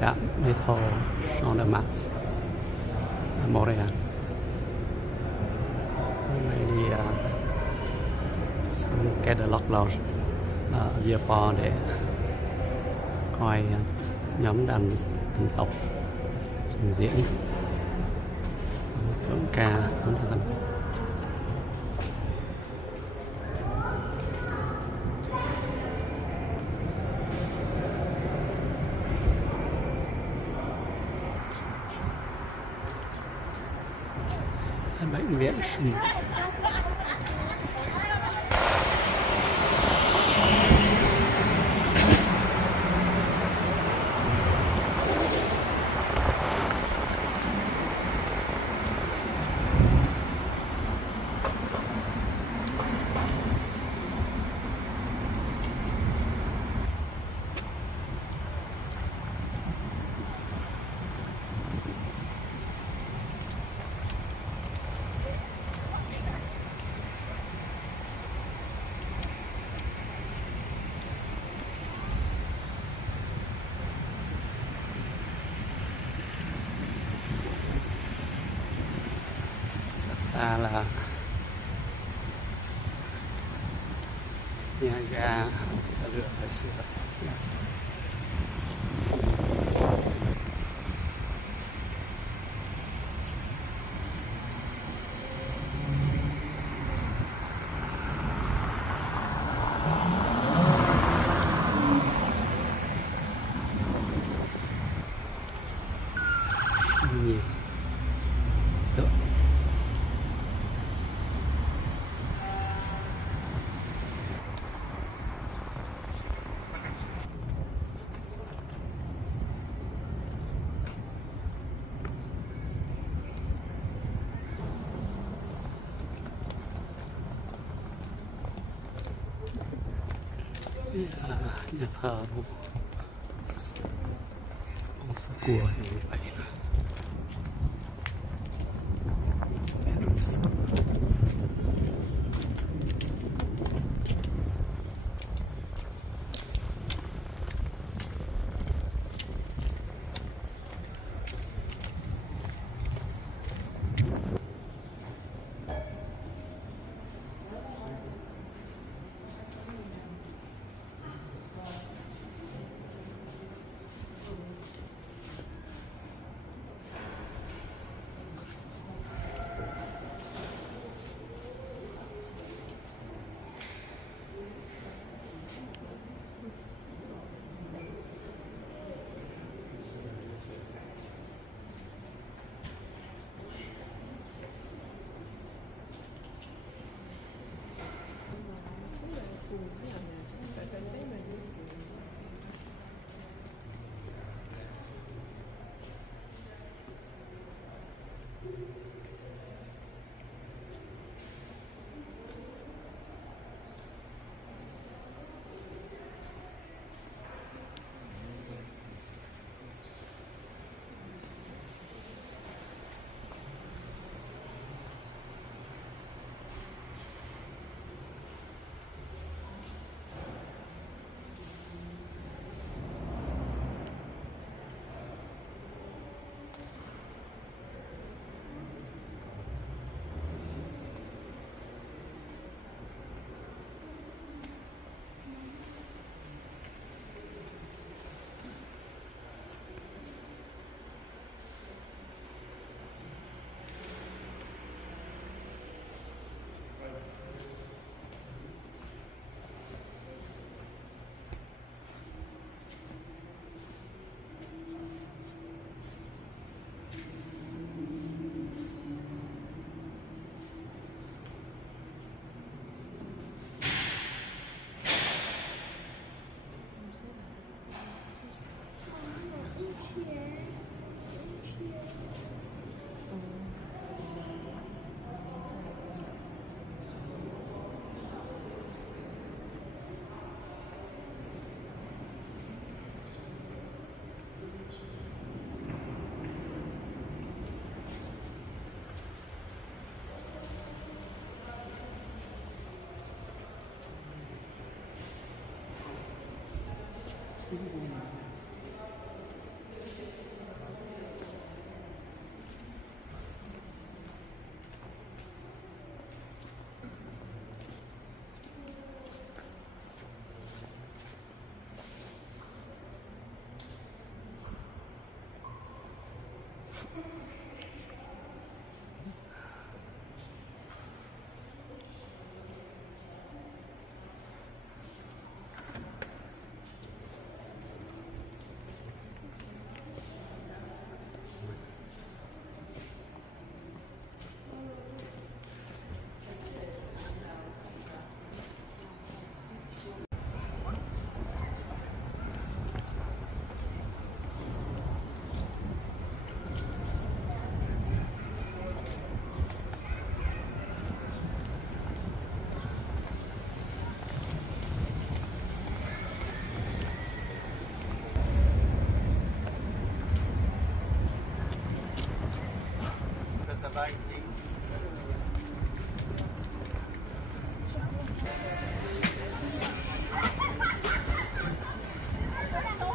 trạm metro Champ de Mars ở Montreal. Hôm nay đi xuống Cadillac Lounge ở Vieux-Port để coi nhóm đàn dân tộc trình diễn phượng ca nhóm dân tộc. Bệnh viện xa là nhà ga xe lửa hay xe nhiều tượng. Nhà thờ của như vậy.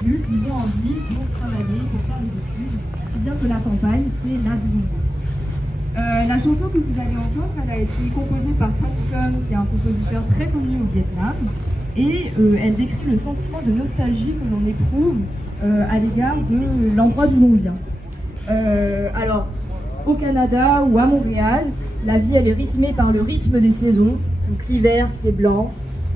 Ils vont en ville pour travailler, pour faire des études. C'est bien que la campagne, c'est la vie. La chanson que vous allez entendre, elle a été composée par Thompson, qui est un compositeur très connu au Vietnam. Et elle décrit le sentiment de nostalgie que l'on éprouve à l'égard de l'endroit d'où l'on vient. Alors, au Canada ou à Montréal, la vie elle est rythmée par le rythme des saisons. Donc l'hiver qui est blanc,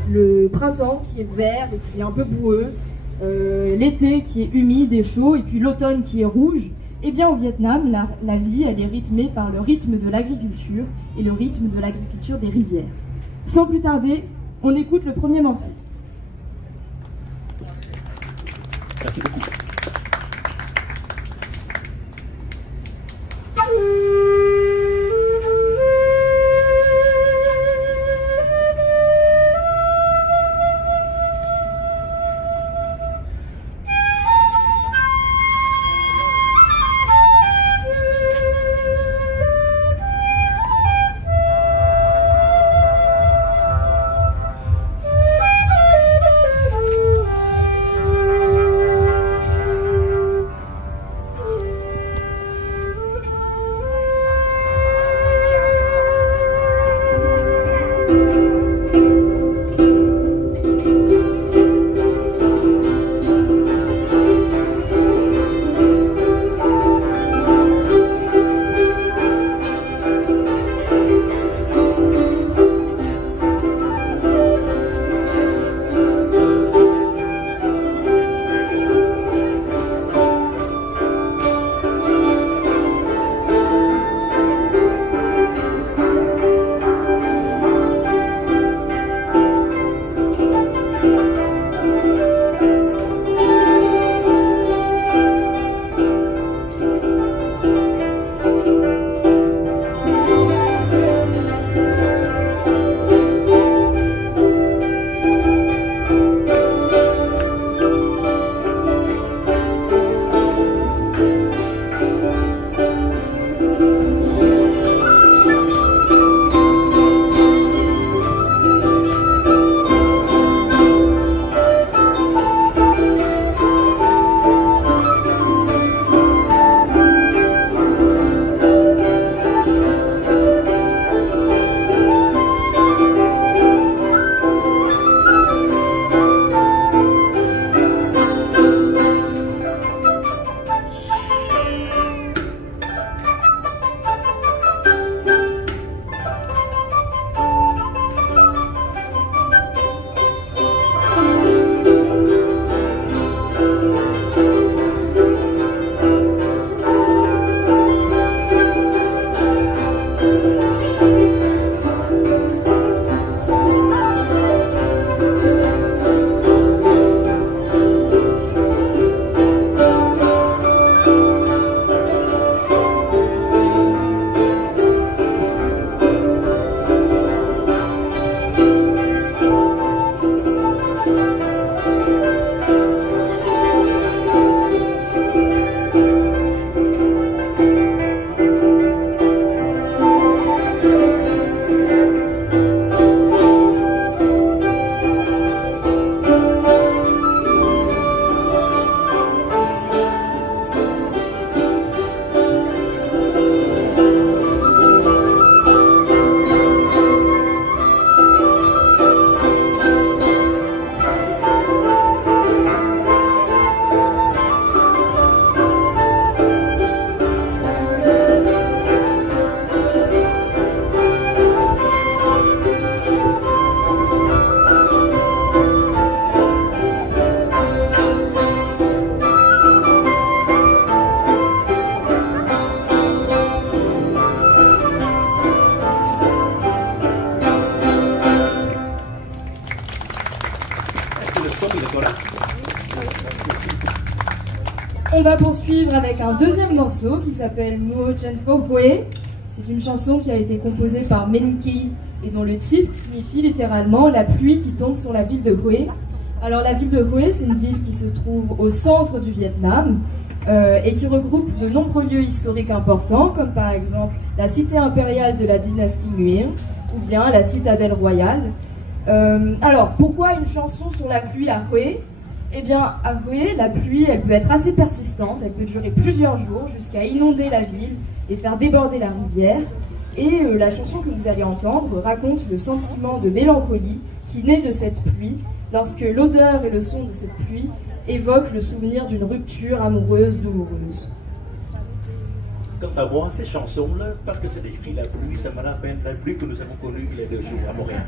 le printemps qui est vert et puis un peu boueux, l'été qui est humide et chaud, et puis l'automne qui est rouge. Eh bien au Vietnam, la vie elle est rythmée par le rythme de l'agriculture et le rythme de l'agriculture des rivières. Sans plus tarder, on écoute le premier morceau. Merci beaucoup. On va poursuivre avec un deuxième morceau qui s'appelle Mo Chen Pho Hue. C'est une chanson qui a été composée par Men Ki et dont le titre signifie littéralement la pluie qui tombe sur la ville de Hue. Alors la ville de Hue, c'est une ville qui se trouve au centre du Vietnam et qui regroupe de nombreux lieux historiques importants, comme par exemple la cité impériale de la dynastie Nguyen ou bien la citadelle royale. Alors pourquoi une chanson sur la pluie à Hue? Eh bien, avouez, la pluie, elle peut être assez persistante, elle peut durer plusieurs jours jusqu'à inonder la ville et faire déborder la rivière. Et la chanson que vous allez entendre raconte le sentiment de mélancolie qui naît de cette pluie, lorsque l'odeur et le son de cette pluie évoquent le souvenir d'une rupture amoureuse douloureuse. Quant à moi, ces chansons-là, parce que ça décrit la pluie, ça me rappelle la pluie que nous avons connue il y a 2 jours à Montréal.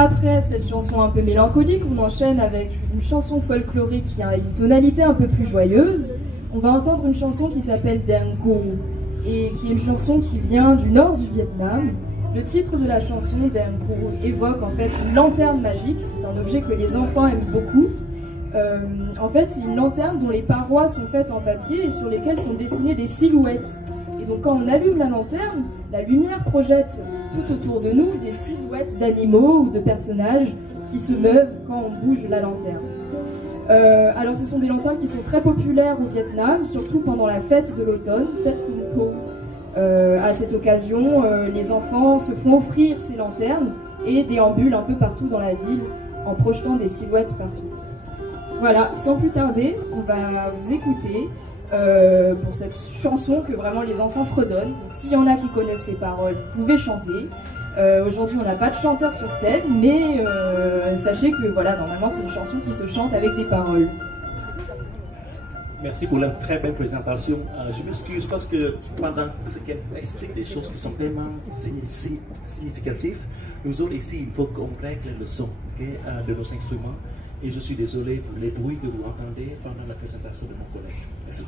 Après cette chanson un peu mélancolique, on enchaîne avec une chanson folklorique qui a une tonalité un peu plus joyeuse. On va entendre une chanson qui s'appelle Dang Go, et qui est une chanson qui vient du nord du Vietnam. Le titre de la chanson, Dang Go, évoque en fait une lanterne magique. C'est un objet que les enfants aiment beaucoup. En fait, c'est une lanterne dont les parois sont faites en papier et sur lesquelles sont dessinées des silhouettes. Et donc quand on allume la lanterne, la lumière projette tout autour de nous des silhouettes d'animaux ou de personnages qui se meuvent quand on bouge la lanterne. Alors ce sont des lanternes qui sont très populaires au Vietnam, surtout pendant la fête de l'automne, Tet Tum To. À cette occasion, les enfants se font offrir ces lanternes et déambulent un peu partout dans la ville en projetant des silhouettes partout. Voilà, sans plus tarder, on va vous écouter pour cette chanson que vraiment les enfants fredonnent. Donc s'il y en a qui connaissent les paroles, vous pouvez chanter. Aujourd'hui, on n'a pas de chanteur sur scène, mais sachez que voilà, normalement, c'est une chanson qui se chante avec des paroles. Merci pour la très belle présentation. Je m'excuse parce que pendant ce qu'elle explique des choses qui sont tellement significatives, nous autres ici, il faut qu'on règle le son de nos instruments. Et je suis désolé pour les bruits que vous entendez pendant la présentation de mon collègue. Merci.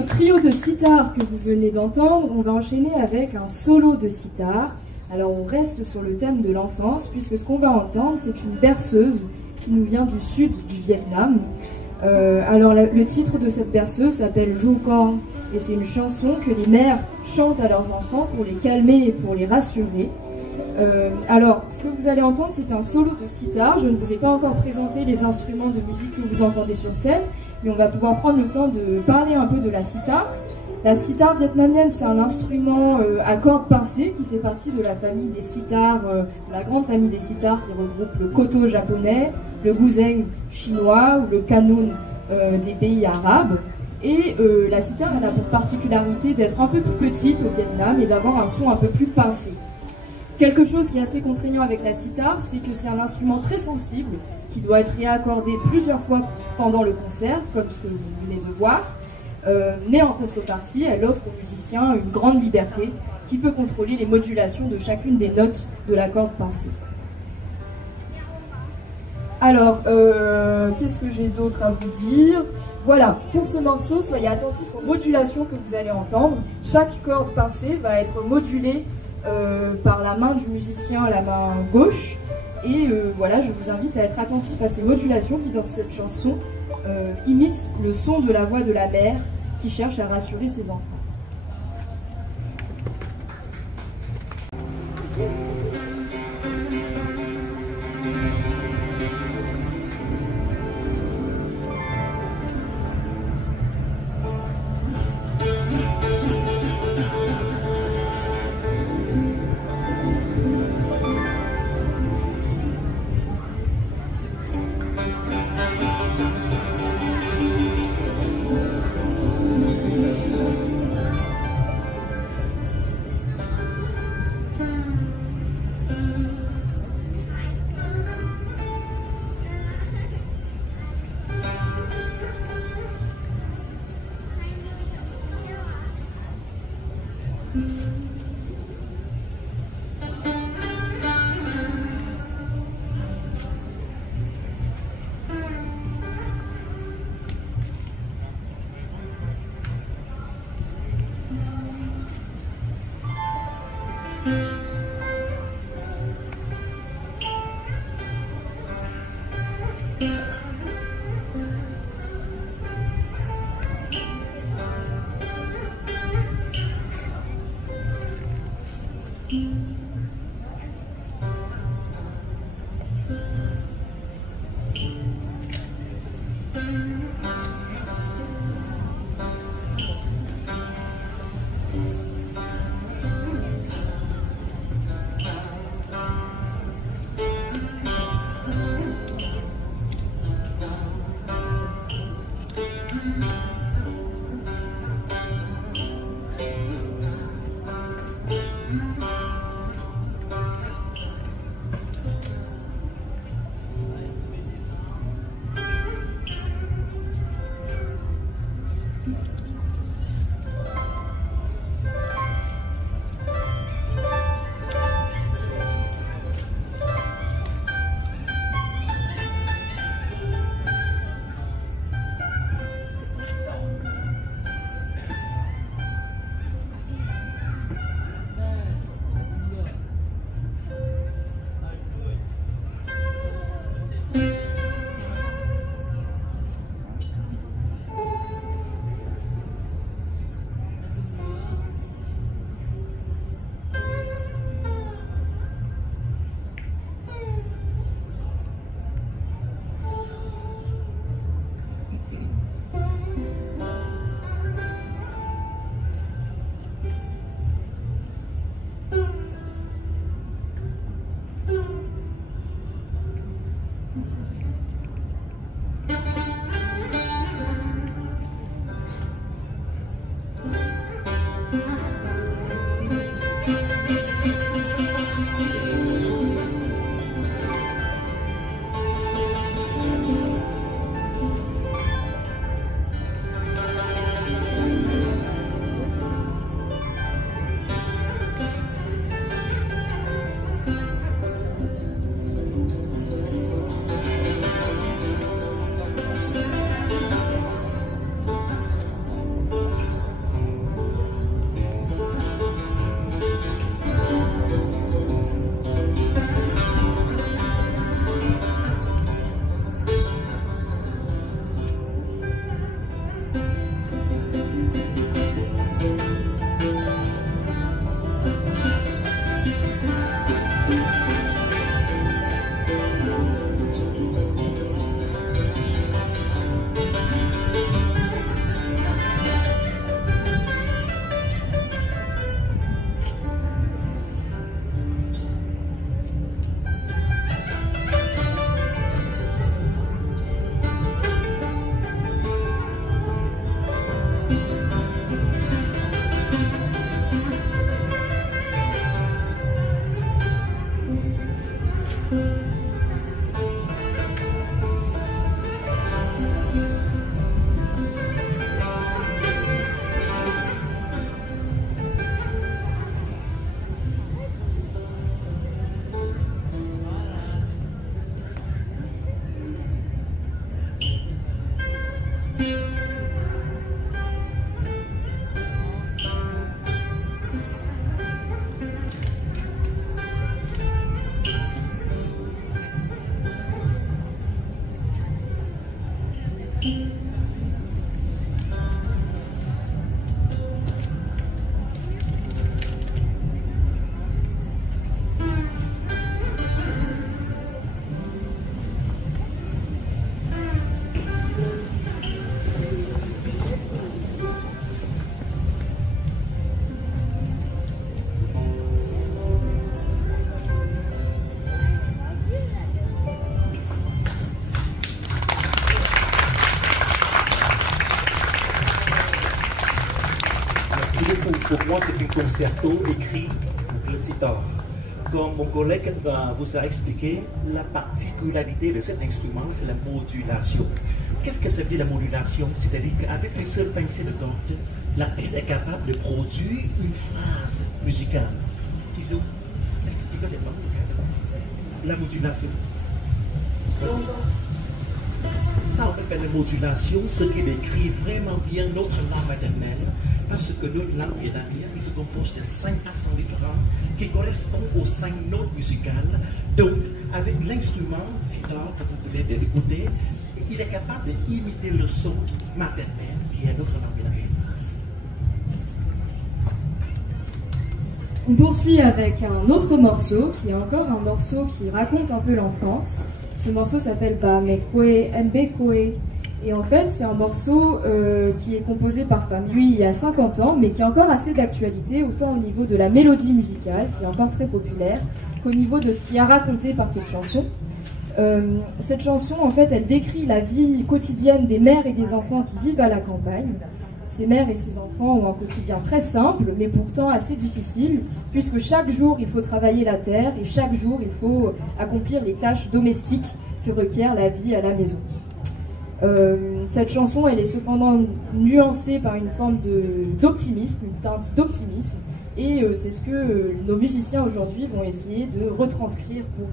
au trio de sitar que vous venez d'entendre, on va enchaîner avec un solo de sitar. Alors on reste sur le thème de l'enfance, puisque ce qu'on va entendre, c'est une berceuse qui nous vient du sud du Vietnam. Alors le titre de cette berceuse s'appelle Ru Con, et c'est une chanson que les mères chantent à leurs enfants pour les calmer et pour les rassurer. Alors, ce que vous allez entendre, c'est un solo de sitar. Je ne vous ai pas encore présenté les instruments de musique que vous entendez sur scène, mais on va pouvoir prendre le temps de parler un peu de la sitar. La sitar vietnamienne, c'est un instrument à cordes pincées qui fait partie de la famille des sitars, la grande famille des sitars qui regroupe le koto japonais, le guzheng chinois ou le kanun des pays arabes. Et la sitar, elle a pour particularité d'être un peu plus petite au Vietnam et d'avoir un son un peu plus pincé. Quelque chose qui est assez contraignant avec la sitar, c'est que c'est un instrument très sensible qui doit être réaccordé plusieurs fois pendant le concert, comme ce que vous venez de voir. Mais en contrepartie, elle offre aux musiciens une grande liberté qui peut contrôler les modulations de chacune des notes de la corde pincée. Alors, qu'est-ce que j'ai d'autre à vous dire? Voilà, pour ce morceau, soyez attentifs aux modulations que vous allez entendre. Chaque corde pincée va être modulée par la main du musicien, la main gauche. Et voilà, je vous invite à être attentif à ces modulations qui, dans cette chanson, imitent le son de la voix de la mère qui cherche à rassurer ses enfants. pour moi, c'est un concerto écrit pour le sitar. Comme mon collègue vous a expliqué, la particularité de cet instrument, c'est la modulation. Qu'est-ce que ça veut dire la modulation? C'est-à-dire qu'avec une seule pincée de corde, l'artiste est capable de produire une phrase musicale. Tizou, est-ce que tu connais pas la modulation? Ça, on appelle la modulation, ce qui décrit vraiment bien notre langue maternelle, parce que notre langue vietnamienne, il se compose de 5 accents différents qui correspondent aux 5 notes musicales. Donc, avec l'instrument sitar que vous venez d'écouter, il est capable d'imiter le son maternel qui est notre langue vietnamienne. On poursuit avec un autre morceau, qui est encore un morceau qui raconte un peu l'enfance. Ce morceau s'appelle Mekwe Mbekwe. Et en fait, c'est un morceau qui est composé par Pham Nhuy il y a 50 ans, mais qui est encore assez d'actualité, autant au niveau de la mélodie musicale, qui est encore très populaire, qu'au niveau de ce qui est raconté par cette chanson. Cette chanson, en fait, elle décrit la vie quotidienne des mères et des enfants qui vivent à la campagne. Ces mères et ces enfants ont un quotidien très simple, mais pourtant assez difficile, puisque chaque jour, il faut travailler la terre, et chaque jour, il faut accomplir les tâches domestiques que requiert la vie à la maison. Cette chanson, elle est cependant nuancée par une forme d'optimisme, une teinte d'optimisme, et c'est ce que nos musiciens aujourd'hui vont essayer de retranscrire pour vous.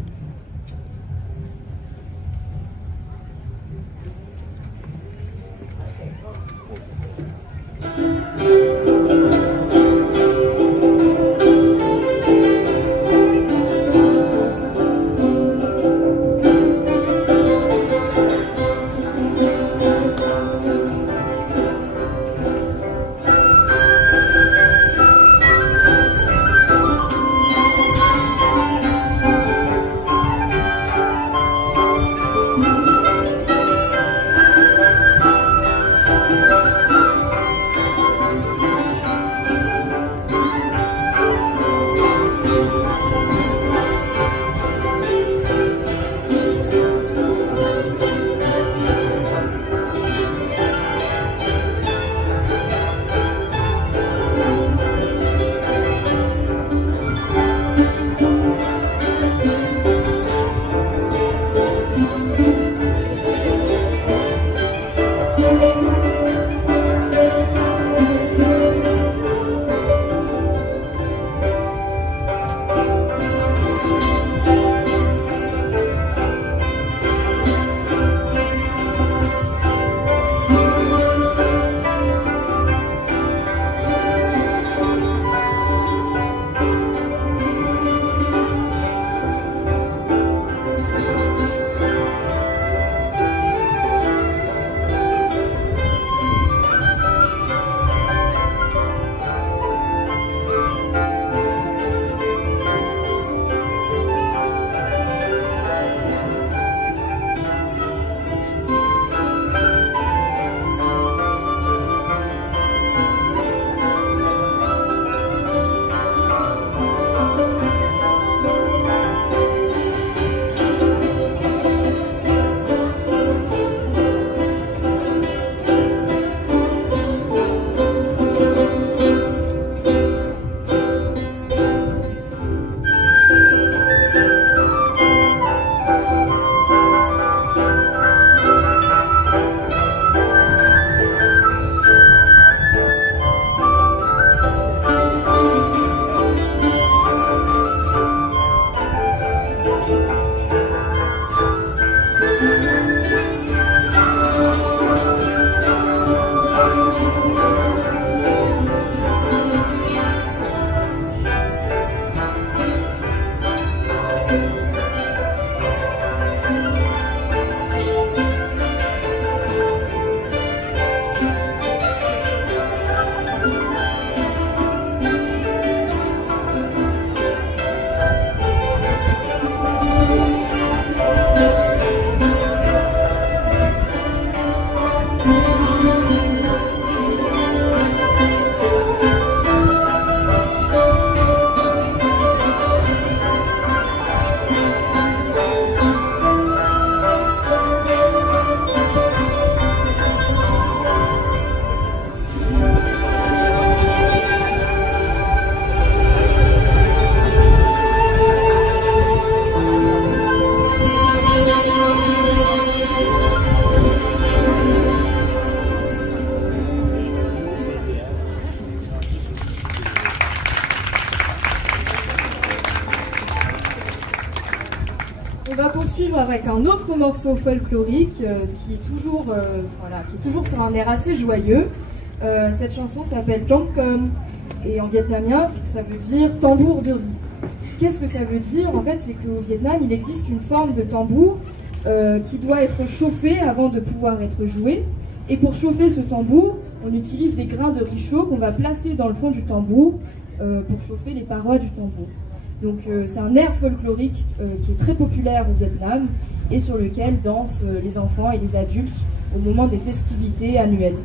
poursuivre avec un autre morceau folklorique qui est toujours sur un air assez joyeux. Cette chanson s'appelle Trong Kom et en vietnamien ça veut dire tambour de riz. Qu'est-ce que ça veut dire? En fait, c'est qu'au Vietnam il existe une forme de tambour qui doit être chauffé avant de pouvoir être joué. Et pour chauffer ce tambour, on utilise des grains de riz chaud qu'on va placer dans le fond du tambour pour chauffer les parois du tambour. Donc c'est un air folklorique qui est très populaire au Vietnam et sur lequel dansent les enfants et les adultes au moment des festivités annuelles.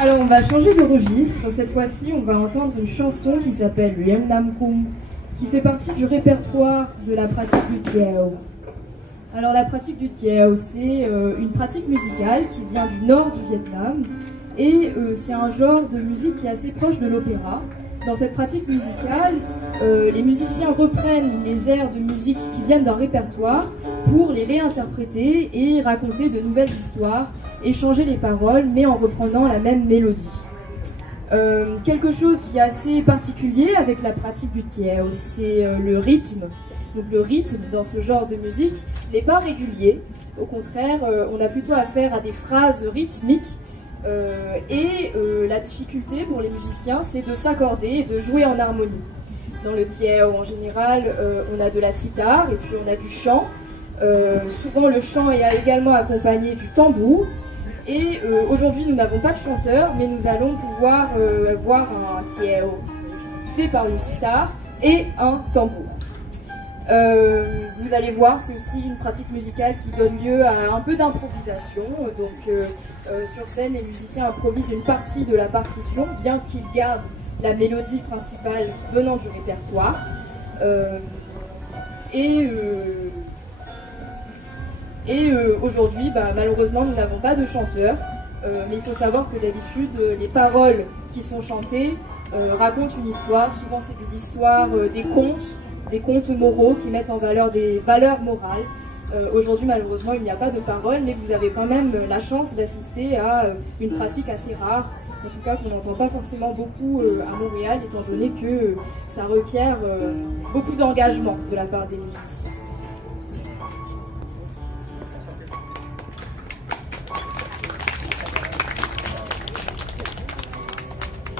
Alors on va changer de registre, cette fois-ci on va entendre une chanson qui s'appelle Lien Nam Kum, qui fait partie du répertoire de la pratique du Tiao. Alors la pratique du Tiao, c'est une pratique musicale qui vient du nord du Vietnam et c'est un genre de musique qui est assez proche de l'opéra. Dans cette pratique musicale, les musiciens reprennent les airs de musique qui viennent d'un répertoire pour les réinterpréter et raconter de nouvelles histoires et changer les paroles, mais en reprenant la même mélodie. Quelque chose qui est assez particulier avec la pratique du Tiao, c'est le rythme. Donc le rythme dans ce genre de musique n'est pas régulier. Au contraire, on a plutôt affaire à des phrases rythmiques. La difficulté pour les musiciens, c'est de s'accorder et de jouer en harmonie. Dans le Tiao, en général, on a de la sitar et puis on a du chant. Souvent, le chant est également accompagné du tambour. Et aujourd'hui, nous n'avons pas de chanteur, mais nous allons pouvoir voir un Tiao fait par une sitar et un tambour. Vous allez voir, c'est aussi une pratique musicale qui donne lieu à un peu d'improvisation. Donc sur scène, les musiciens improvisent une partie de la partition, bien qu'ils gardent la mélodie principale venant du répertoire. Aujourd'hui, malheureusement, nous n'avons pas de chanteur, mais il faut savoir que d'habitude, les paroles qui sont chantées racontent une histoire. Souvent, c'est des histoires, des contes moraux qui mettent en valeur des valeurs morales. Aujourd'hui, malheureusement, il n'y a pas de paroles, mais vous avez quand même la chance d'assister à une pratique assez rare, en tout cas qu'on n'entend pas forcément beaucoup à Montréal, étant donné que ça requiert beaucoup d'engagement de la part des musiciens.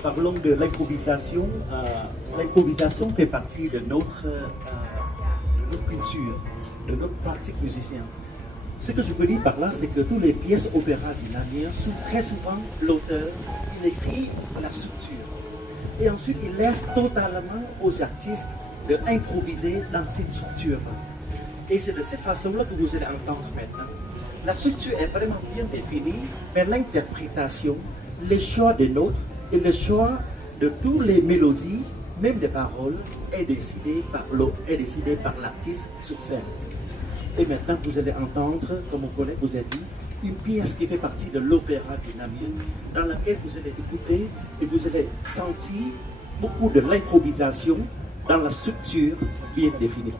Parlons de l'improvisation. L'improvisation fait partie de notre culture, de notre pratique musicienne. Ce que je peux dire par là, c'est que toutes les pièces opéra vietnamiennes, très souvent, l'auteur, il écrit la structure. Et ensuite, il laisse totalement aux artistes d'improviser dans cette structure. Et c'est de cette façon-là que vous allez entendre maintenant. La structure est vraiment bien définie, mais l'interprétation, les choix des notes et le choix de toutes les mélodies, même des paroles, est décidé par l'artiste sur scène. Et maintenant, vous allez entendre, comme mon collègue vous a dit, une pièce qui fait partie de l'opéra vietnamien, dans laquelle vous allez écouter et vous allez sentir beaucoup de l'improvisation dans la structure bien définie.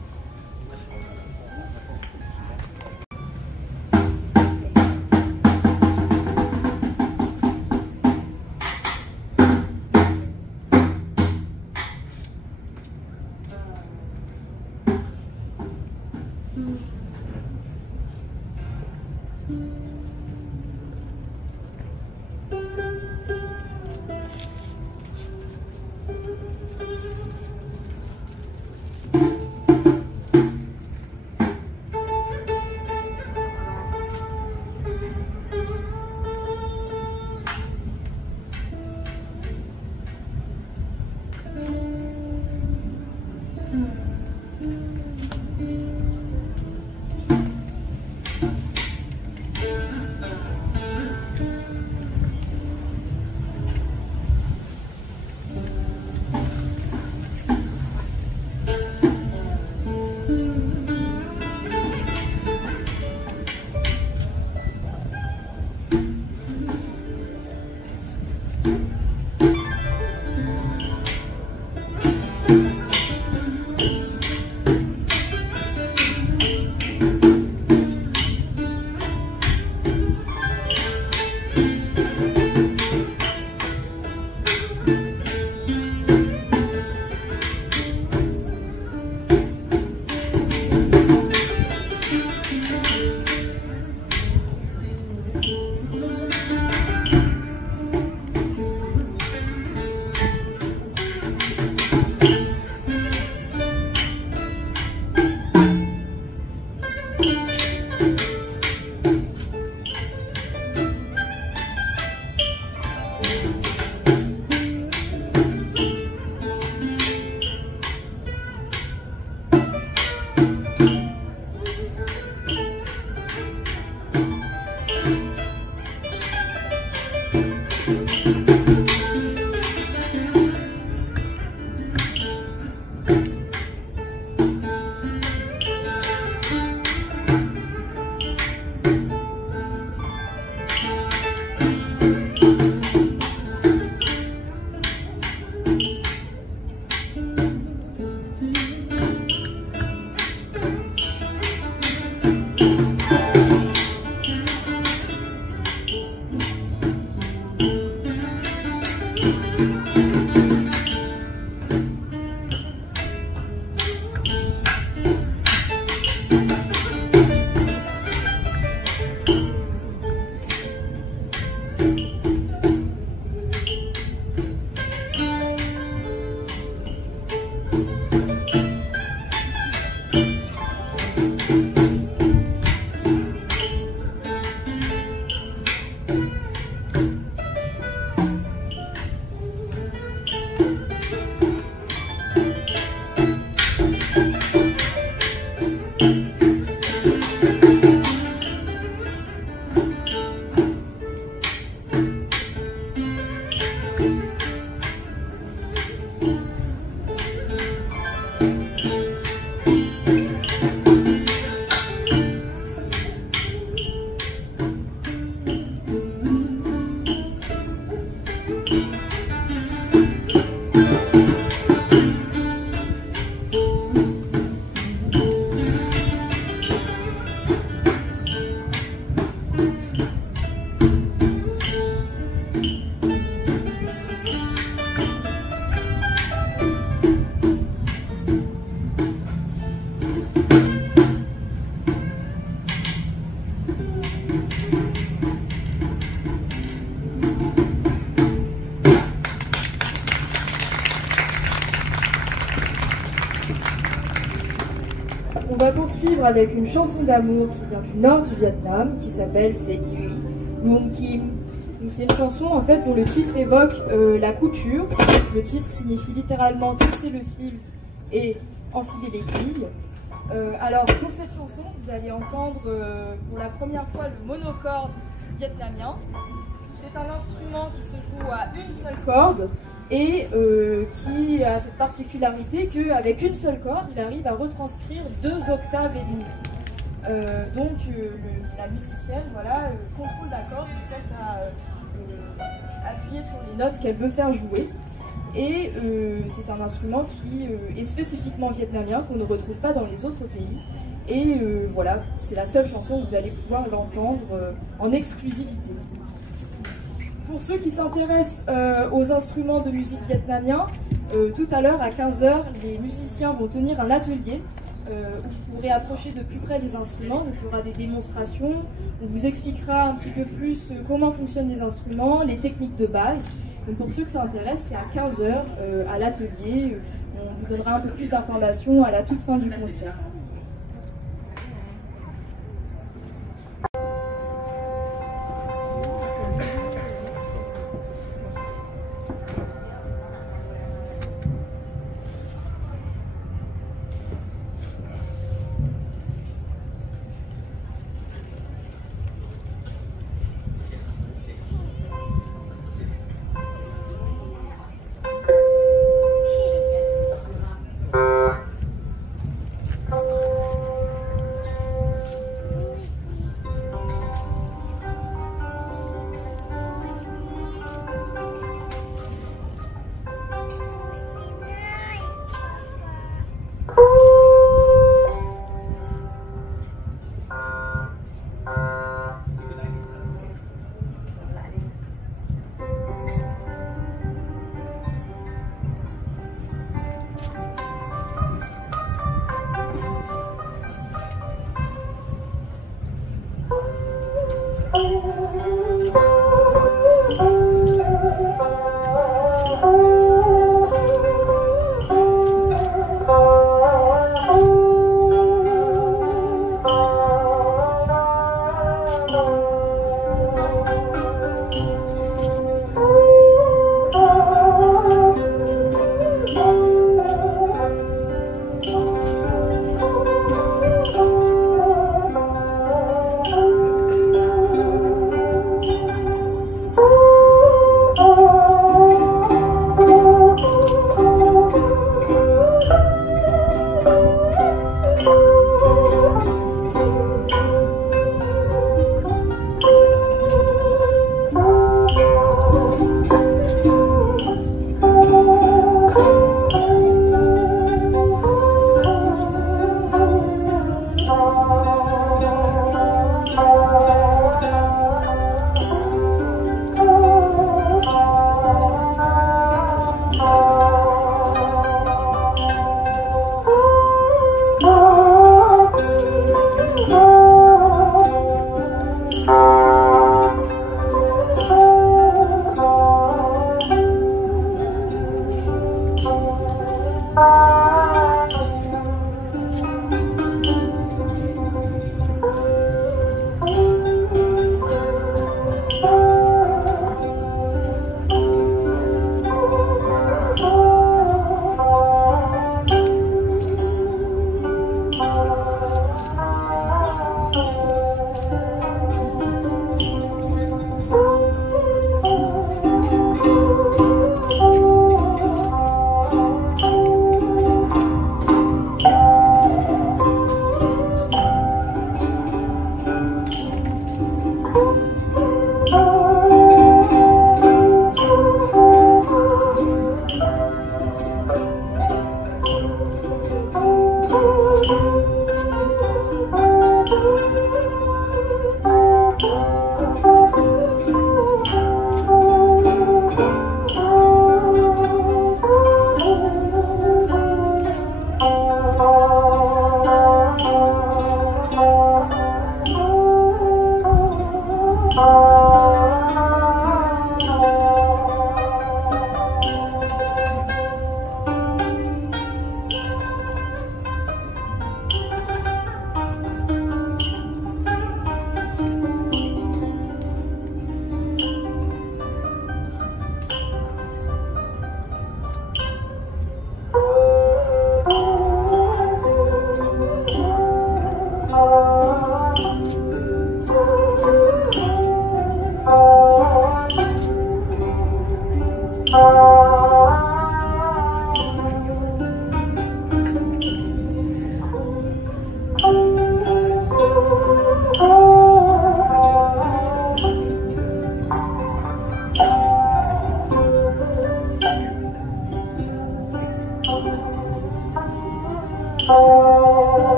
va poursuivre avec une chanson d'amour qui vient du nord du Vietnam, qui s'appelle C'est Dui Luong Kim. C'est une chanson en fait dont le titre évoque la couture. Le titre signifie littéralement tisser le fil et enfiler les quilles. Alors pour cette chanson, vous allez entendre pour la première fois le monocorde vietnamien. C'est un instrument qui se joue à une seule corde et qui a cette particularité qu'avec une seule corde, il arrive à retranscrire 2 octaves et demie. Donc la musicienne contrôle la corde de sorte à appuyer sur les notes qu'elle veut faire jouer. Et c'est un instrument qui est spécifiquement vietnamien, qu'on ne retrouve pas dans les autres pays. Et voilà, c'est la seule chanson où vous allez pouvoir l'entendre en exclusivité. Pour ceux qui s'intéressent aux instruments de musique vietnamiens, tout à l'heure à 15 h, les musiciens vont tenir un atelier où vous pourrez approcher de plus près les instruments. Donc il y aura des démonstrations, on vous expliquera un petit peu plus comment fonctionnent les instruments, les techniques de base. Donc pour ceux que ça intéresse, c'est à 15 h à l'atelier. On vous donnera un peu plus d'informations à la toute fin du concert.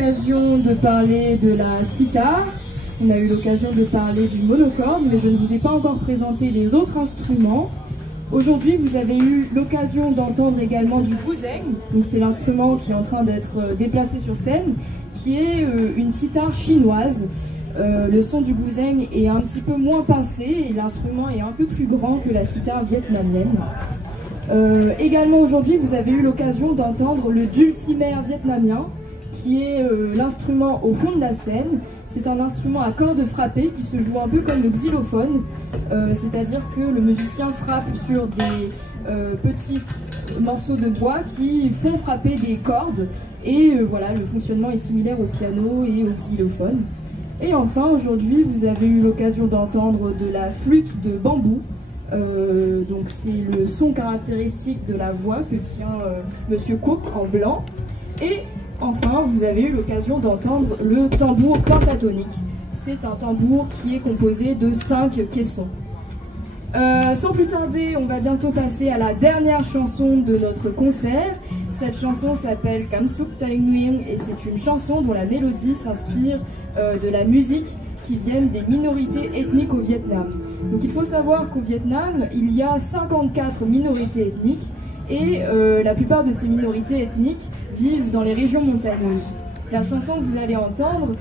L'occasion de parler de la sitar, on a eu l'occasion de parler du monocorde, mais je ne vous ai pas encore présenté les autres instruments. Aujourd'hui, vous avez eu l'occasion d'entendre également du guzheng, donc c'est l'instrument qui est en train d'être déplacé sur scène, qui est une sitar chinoise. Le son du guzheng est un petit peu moins pincé et l'instrument est un peu plus grand que la sitar vietnamienne. Également aujourd'hui, vous avez eu l'occasion d'entendre le dulcimer vietnamien, qui est l'instrument au fond de la scène. C'est un instrument à cordes frappées qui se joue un peu comme le xylophone, c'est-à-dire que le musicien frappe sur des petits morceaux de bois qui font frapper des cordes, et voilà, le fonctionnement est similaire au piano et au xylophone. Et enfin, aujourd'hui, vous avez eu l'occasion d'entendre de la flûte de bambou. Donc c'est le son caractéristique de la voix que tient Monsieur Cook en blanc. Et enfin, vous avez eu l'occasion d'entendre le tambour pentatonique. C'est un tambour qui est composé de 5 caissons. Sans plus tarder, on va bientôt passer à la dernière chanson de notre concert. Cette chanson s'appelle Kamsuk Tay Nguyen et c'est une chanson dont la mélodie s'inspire de la musique qui viennent des minorités ethniques au Vietnam. Donc il faut savoir qu'au Vietnam, il y a 54 minorités ethniques et la plupart de ces minorités ethniques vivent dans les régions montagneuses. La chanson que vous allez entendre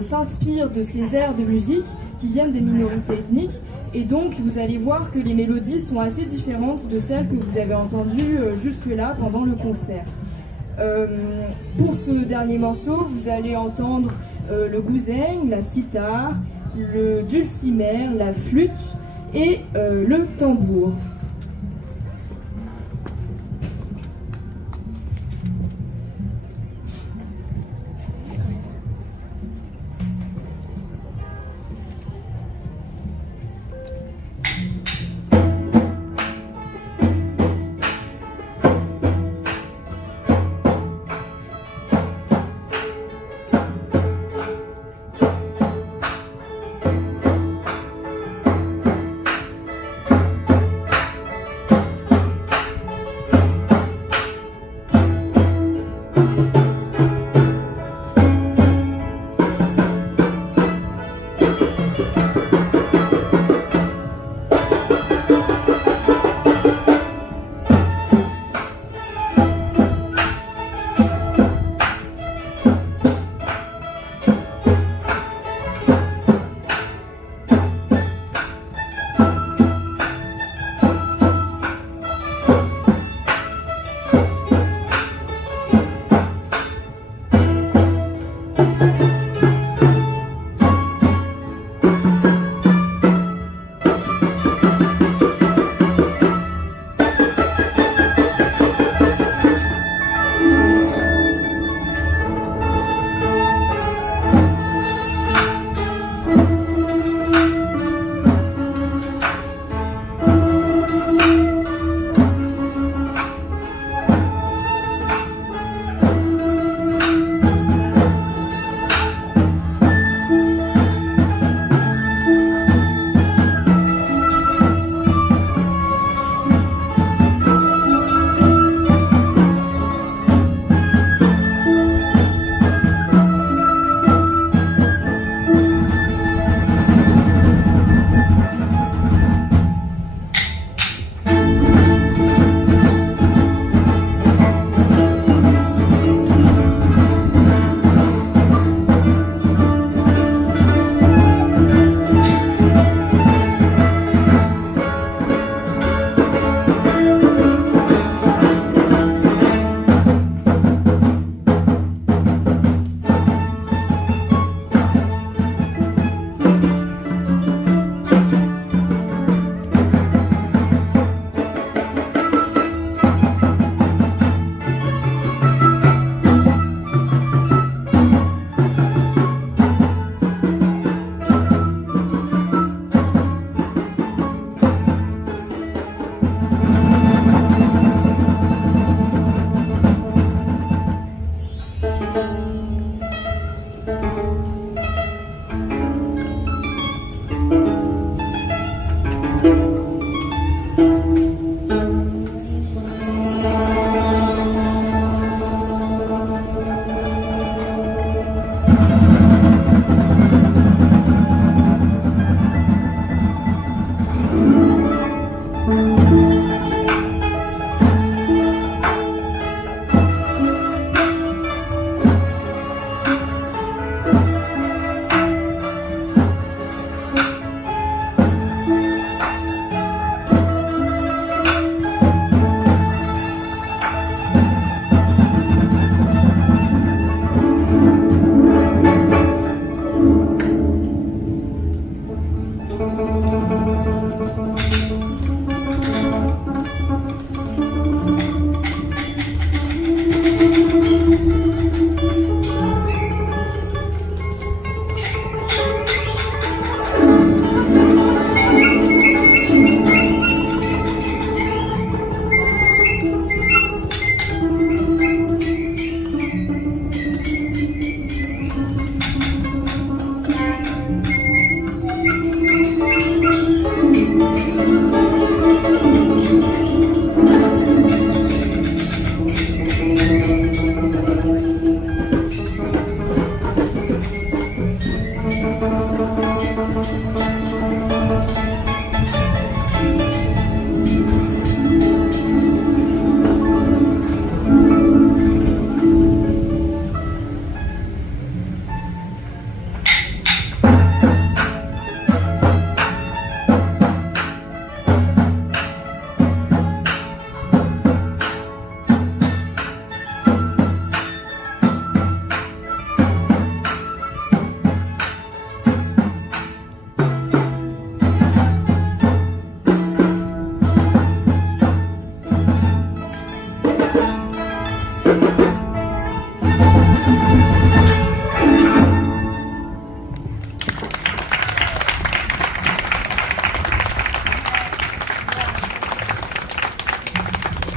s'inspire de ces airs de musique qui viennent des minorités ethniques, et donc vous allez voir que les mélodies sont assez différentes de celles que vous avez entendues jusque-là pendant le concert. Pour ce dernier morceau, vous allez entendre le guzheng, la sitar, le dulcimer, la flûte et le tambour.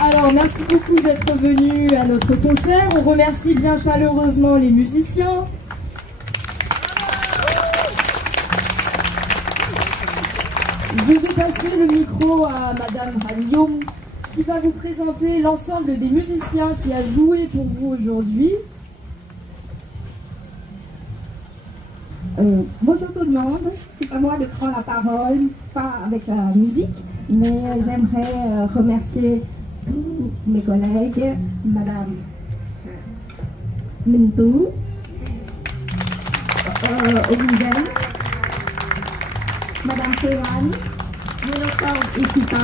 Alors, merci beaucoup d'être venus à notre concert. On remercie bien chaleureusement les musiciens. Je vais passer le micro à Madame Hanyoum qui va vous présenter l'ensemble des musiciens qui a joué pour vous aujourd'hui. Bonjour tout le monde, c'est pas moi de prendre la parole, pas avec la musique, mais j'aimerais remercier tous mes collègues, Madame Mintou, Oguzen, Madame Féran, Monocorde Isipa,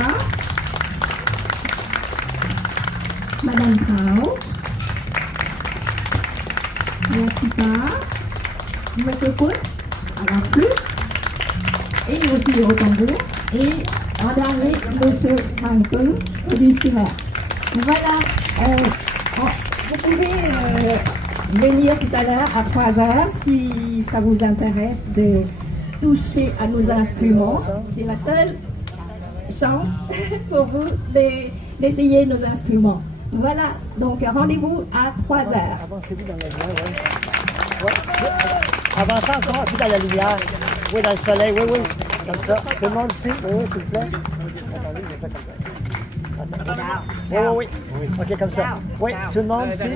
Madame Kao, Yasipa, Monsieur Foot à la flûte et aussi au tambour et en dernier Monsieur Hankel au instrument. Voilà, vous pouvez venir tout à l'heure à 3h si ça vous intéresse de toucher à nos instruments. C'est la seule chance pour vous d'essayer nos instruments. Voilà, donc rendez-vous à 3h. Avancez-vous dans la lumière, oui. Ouais. Avancez encore un peu dans la lumière. Oui, dans le soleil, oui, oui. Comme ça. Tout le monde ici, oui, s'il vous plaît. Attendez, je vais faire comme ça. Attends. Oui, oui, oui. OK, comme ça. Oui, tout le monde ici.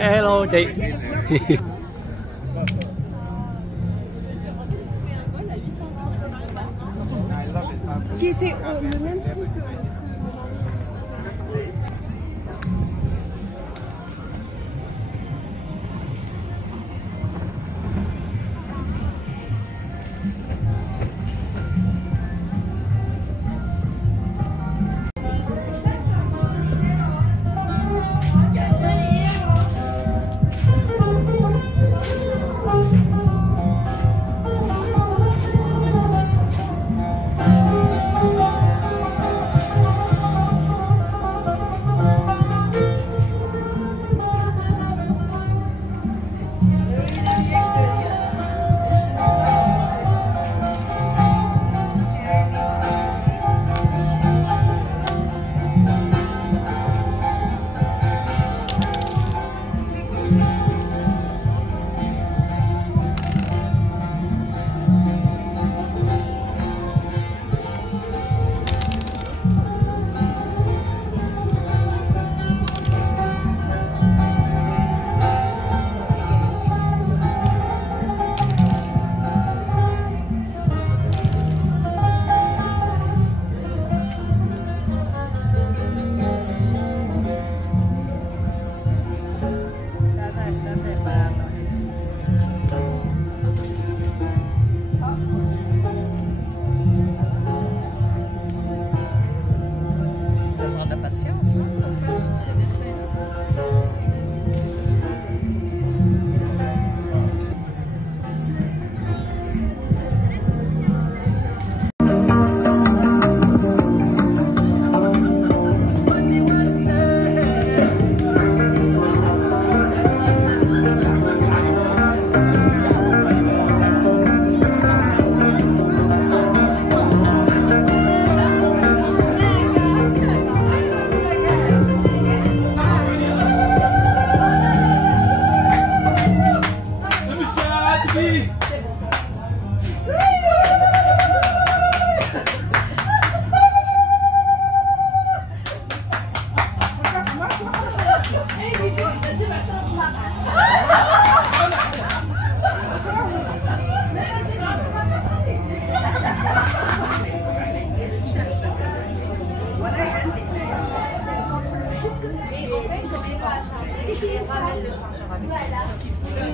Hello chị. Qui était le même truc.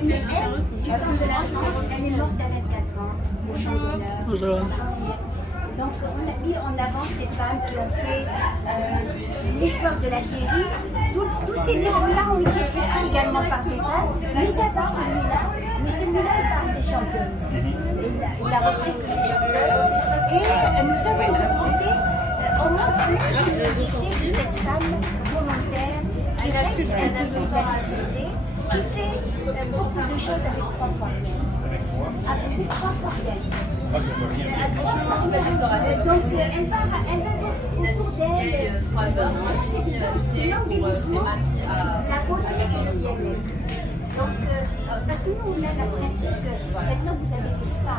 Mais elle, la femme de l'agence, elle est morte à 24 ans. Bonjour. Donc on a mis en avant ces femmes qui ont fait l'histoire de l'Algérie. Tous ces livres-là ont été écrits également par des femmes, mis à part celui-là. Mais celui-là, il parle des chanteuses. Il a repris que des chanteuses. Et nous avons raconté, on montre l'ingéniosité de cette femme volontaire qui reste un peu de la société, qui fait beaucoup de choses avec 3 fois rien. Avec 3 fois rien. Donc elle va voir autour d'elle la beauté et le bien-être. Donc, parce que nous, on a la pratique, maintenant vous avez le spa.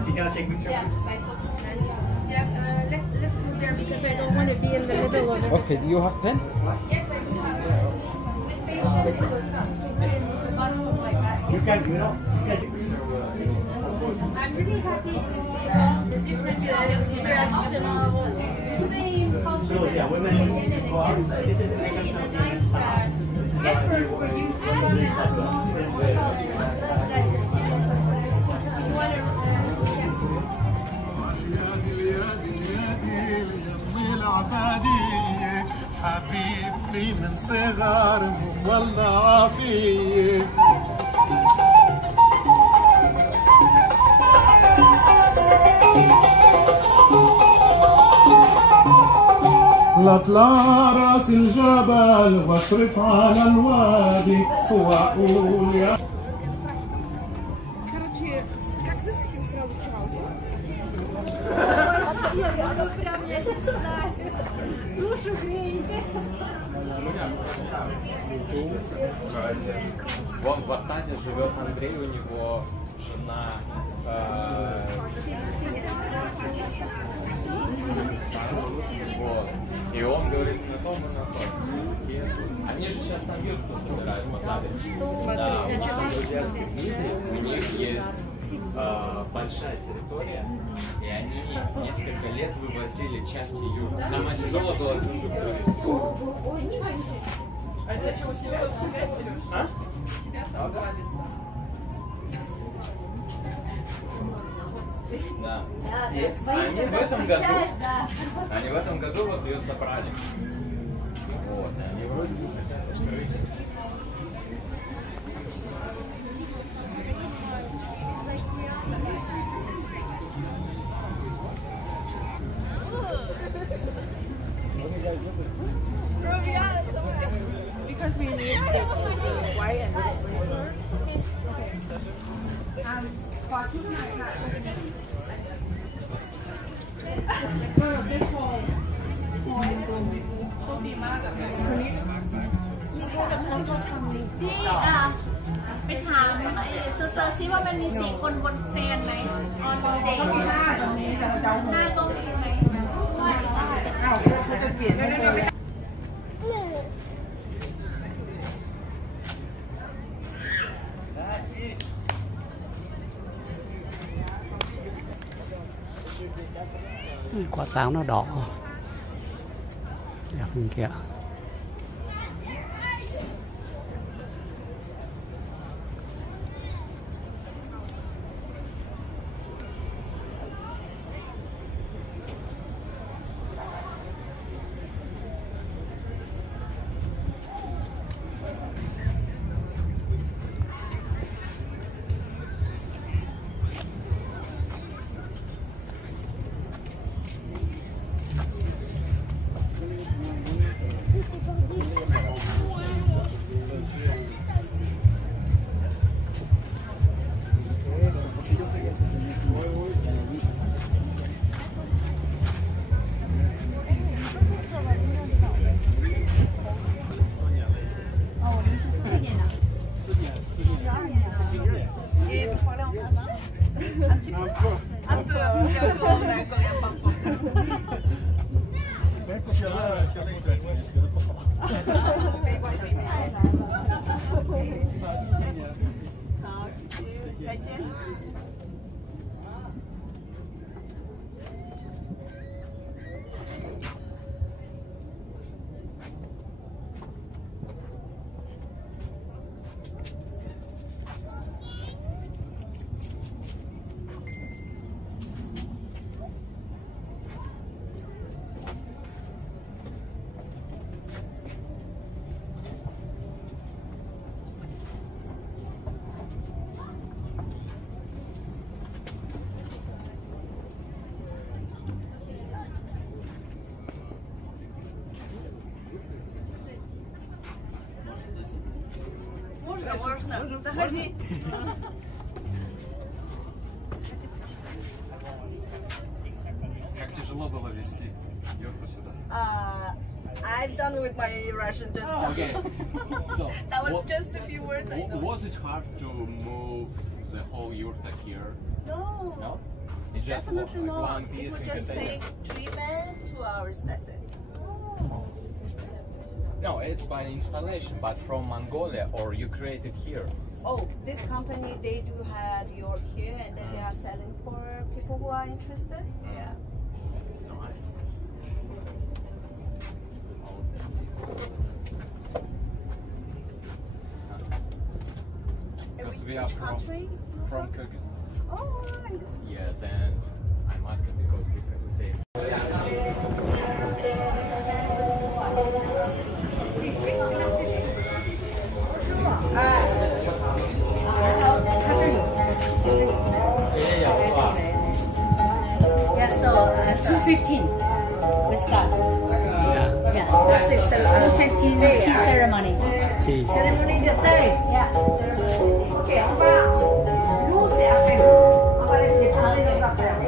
Is he gonna take picture? Yeah, let's go there because I don't want to be in the middle of it. Okay, do you have pen? Yes, I do. With patience, it was in the bottom of my bag. You can, you know, I'm really happy to see all the different traditional, same culture. so yeah, women need to go outside. This is the Really a nice effort for you to learn how to know your culture. You want to, حبيبتي من صغر والله فيه لاطلع راس الجبل واشرف على الوادي واقول يا Короче, как вы с таким сразу чался? прям, я не знаю, душу греете. Вон в Артаде живет Андрей, у него жена вот. И И он говорит, на том и на том. И они же сейчас там юбку собирают по Да, в грузинской книзе у них есть большая территория, и они несколько лет вывозили части юбки. Самое тяжелое было юбку вывезти. А для чего себя, Сереж? А? Себя там нравится. Да. Да, И своих они в когда этом году, встречаешь, да. они в этом году вот ее собрали. Вот, и они вроде бы хотят открыть. Because we need the white and the red.ขอชุดหน่อยค่ะก็ได้โชว์โชว์เป็นกลุ่มโชคดีมากกับคนนี้พี่ไปถามเซอร์ซิว่ามันมี4 คนบนสเตนไหมออนสเตนหน้าก็มีไหมเขาจะเปลี่ยนให้Quả táo nó đỏ đẹp hơn kìa. Можно, заходи. Как тяжело было везти юбку сюда? I've done with my Russian just now. Okay. So that was just a few words I know. Was it hard to move the whole yurta here? No. No? It just definitely like not. one piece It would in just container. take 3 men, 2 hours, that's it. No, it's by installation, but from Mongolia, or you create it here? Oh, this company, they do have York here, and then they are selling for people who are interested. Yeah. Because we are from Kyrgyzstan. Oh, right. Yes, and I'm asking because we have the same. Yeah, so 2:15 we start. Yeah. So it's 2:15 tea ceremony. Tea. Ceremony the day. Yeah. Okay, on va. Nous, c'est après. On va les préparer nos affaires.